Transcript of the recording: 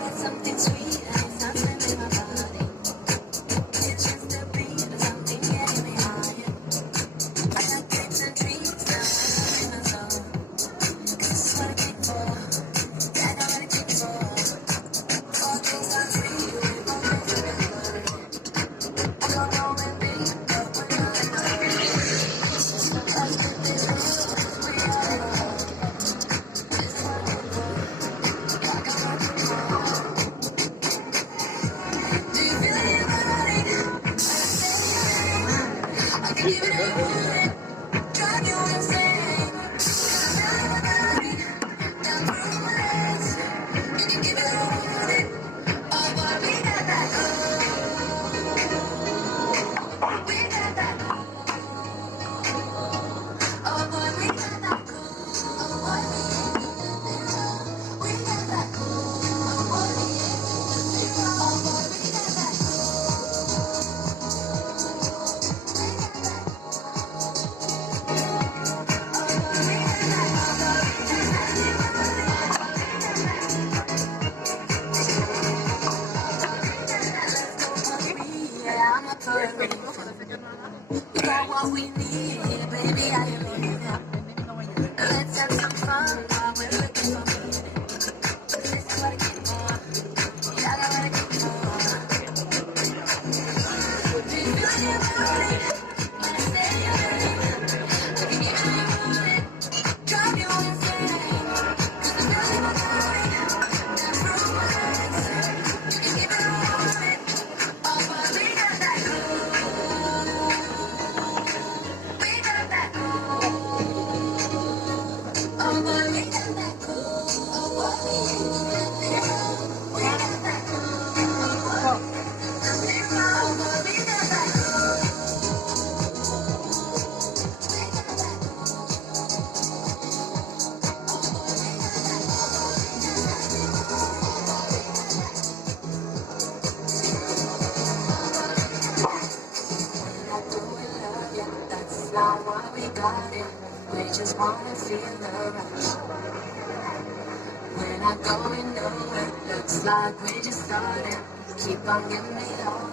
want something sweet and something in my body. It's just a beat of something getting me higher. I got cakes and treats now I'm in the zone. This is what I came for. Yeah, I know what I came for. All things are free, we're all crazy and blood. I don't know when we, but we're not enough. Let's get this real, we are alone. This is what I came for. Yeah, I got what I came for. Do you feel it in my body? I can give it a warning. Drive you insane. Feel it in my body. Down through my legs. You can give it a warning. Oh boy, we got that. We got that. Oh boy, we got that. Oh boy, we got that. Oh boy, we got that. Yeah, I'm a tourist. You got what we need, baby, I believe it. Let's have some fun while we're looking for meaning. This is what I came for. Yeah, I got what I came for. Do you feel it in your body? When I say your name, I can give you a warning. Drive you insane. 'Cause I feel it in my body. Down through my legs. You can give it a warning. Oh boy, we got that. We got that. Oh boy, we got that. Oh boy, we got that. Oh boy, we got that. That's not why we got it. We just wanna feel the rush. We're not going nowhere. Looks like we just started. Keep on giving me all.